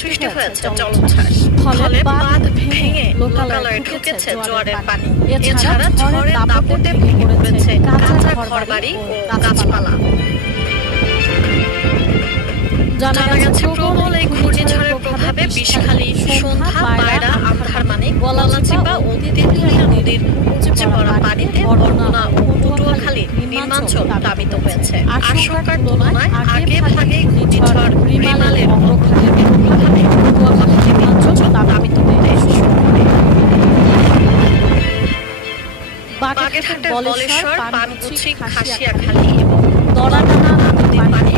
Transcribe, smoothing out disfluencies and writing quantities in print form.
সৃষ্টি হয়েছে জলোচ্ছ্বাস। ফলে বাঁধ ভেঙে লোকালয়ে ঢুকেছে জোয়ারের পানি। এছাড়া ঝড়ের দাপটে ভেঙে পড়েছে কাঁচা ঘরবাড়ি ও গাছপালা। জানা গেছে প্রবল এই ঘূর্ণিঝড়ের প্রভাবে বিষখালী, সন্ধ্যা, পায়রা, আন্ধারমানিক, গলাচিপা ও তেঁতুলিয়া নদীর উপচে পড়া পানিতে বরগুনা ও পটুয়াখালীর নির্মাঞ্চল প্লাবিত হয়েছে। আশঙ্কার তুলনায় আগে ভাগে ঘূর্ণিঝড় রিমালের অগ্রভাগের প্রভাবে পটুয়াখালীর নির্মাঞ্চল প্লাবিত হতে শুরু করে। বাগেরহাটের বলেশ্বর, পানকুচি, খাসিয়াখালী এবং দরাটানা নদীর পানি